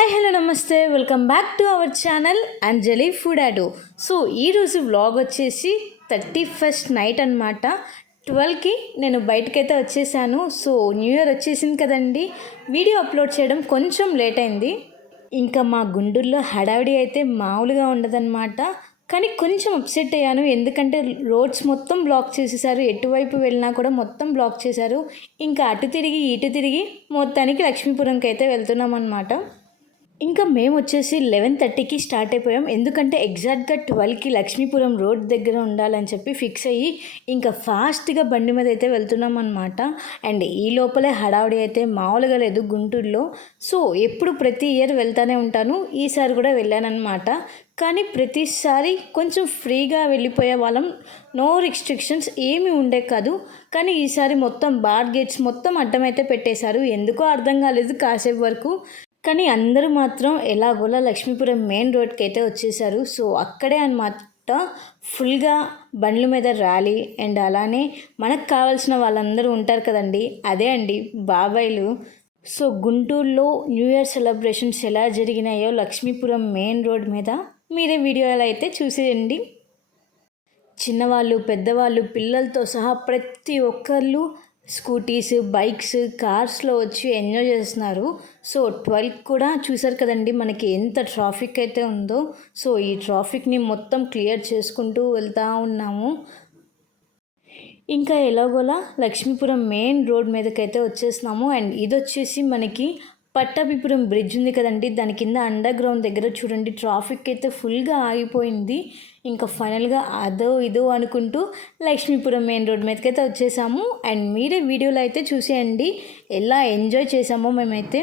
Hi hello నమస్తే. Welcome back to our channel Anjali food యాడో so ఈరోజు vlog వచ్చేసి థర్టీ ఫస్ట్ నైట్ అనమాట ట్వెల్వ్కి నేను బయటకైతే వచ్చేసాను. సో న్యూ ఇయర్ వచ్చేసింది కదండి. వీడియో అప్లోడ్ చేయడం కొంచెం లేట్ అయింది. ఇంకా మా గుంటూరులో హడావిడి అయితే మామూలుగా ఉండదన్నమాట. కానీ కొంచెం అప్సెట్ అయ్యాను. ఎందుకంటే రోడ్స్ మొత్తం బ్లాక్ చేసేసారు. ఎటువైపు వెళ్ళినా కూడా మొత్తం బ్లాక్ చేశారు. ఇంకా అటు తిరిగి ఇటు తిరిగి మొత్తానికి లక్ష్మీపురంకి అయితే వెళ్తున్నాం అనమాట ఇంకా మేము వచ్చేసి లెవెన్ థర్టీకి స్టార్ట్ అయిపోయాం. ఎందుకంటే ఎగ్జాక్ట్గా ట్వెల్వ్కి లక్ష్మీపురం రోడ్ దగ్గర ఉండాలని చెప్పి ఫిక్స్ అయ్యి ఇంకా ఫాస్ట్గా బండి మీద అయితే వెళ్తున్నాం అనమాట అండ్ ఈ లోపలే హడావుడి అయితే మామూలుగా లేదు గుంటూరులో. సో ఎప్పుడు ప్రతి ఇయర్ వెళ్తానే ఉంటాను. ఈసారి కూడా వెళ్ళానన్నమాట. కానీ ప్రతిసారి కొంచెం ఫ్రీగా వెళ్ళిపోయే వాళ్ళం. నో రిస్ట్రిక్షన్స్ ఏమీ ఉండే కాదు. కానీ ఈసారి మొత్తం బార్ గేట్స్ మొత్తం అడ్డమైతే పెట్టేశారు. ఎందుకో అర్థం కాలేదు కాసేపు వరకు. కానీ అందరూ మాత్రం ఎలాగోలా లక్ష్మీపురం మెయిన్ రోడ్కి అయితే వచ్చేసారు. సో అక్కడే అన్నమాట ఫుల్గా బండ్ల మీద ర్యాలీ అండ్ అలానే మనకు కావాల్సిన వాళ్ళందరూ ఉంటారు కదండి అదే అండి బాబాయ్లు. సో గుంటూరులో న్యూ ఇయర్ సెలబ్రేషన్స్ ఎలా జరిగినాయో లక్ష్మీపురం మెయిన్ రోడ్ మీద మీరే వీడియోలు అయితే చూసేయండి. చిన్నవాళ్ళు పెద్దవాళ్ళు పిల్లలతో సహా ప్రతి ఒక్కళ్ళు స్కూటీస్ బైక్స్ కార్స్లో వచ్చి ఎంజాయ్ చేస్తున్నారు. సో ట్వెల్వ్ కూడా చూసారు కదండి మనకి ఎంత ట్రాఫిక్ అయితే ఉందో. సో ఈ ట్రాఫిక్ని మొత్తం క్లియర్ చేసుకుంటూ వెళ్తూ ఉన్నాము. ఇంకా ఎలాగోలా లక్ష్మీపురం మెయిన్ రోడ్ మీదకైతే వచ్చేస్తున్నాము అండ్ ఇది వచ్చేసి మనకి పట్టాభిపురం బ్రిడ్జ్ ఉంది కదండి దాని కింద అండర్ గ్రౌండ్ దగ్గర చూడండి ట్రాఫిక్ అయితే ఫుల్గా ఆగిపోయింది. ఇంకా ఫైనల్గా అదో ఇదో అనుకుంటూ లక్ష్మీపురం మెయిన్ రోడ్ మీదకైతే వచ్చేసాము. అండ్ మీరే వీడియోలో అయితే చూసేయండి ఎలా ఎంజాయ్ చేసామో మేమైతే.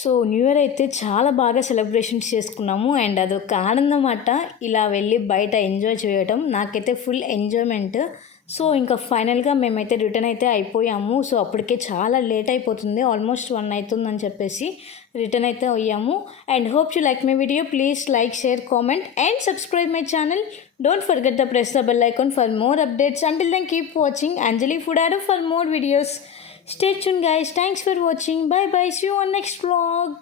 సో న్యూ ఇయర్ అయితే చాలా బాగా సెలబ్రేషన్స్ చేసుకున్నాము. అండ్ అదొక ఆనందం అట ఇలా వెళ్ళి బయట ఎంజాయ్ చేయటం. నాకైతే ఫుల్ ఎంజాయ్మెంట్. సో ఇంకా ఫైనల్గా మేమైతే రిటర్న్ అయితే అయిపోయాము. సో అప్పటికే చాలా లేట్ అయిపోతుంది. ఆల్మోస్ట్ వన్ అవుతుందని చెప్పేసి రిటర్న్ అయితే అయ్యాము. And hope you like my video. Please like share comment and subscribe my channel. Don't forget the press the bell icon for more updates. Until then keep watching. Anjali food ఆడో for more videos. Stay tuned, guys. Thanks for watching. Bye bye. See you on next vlog.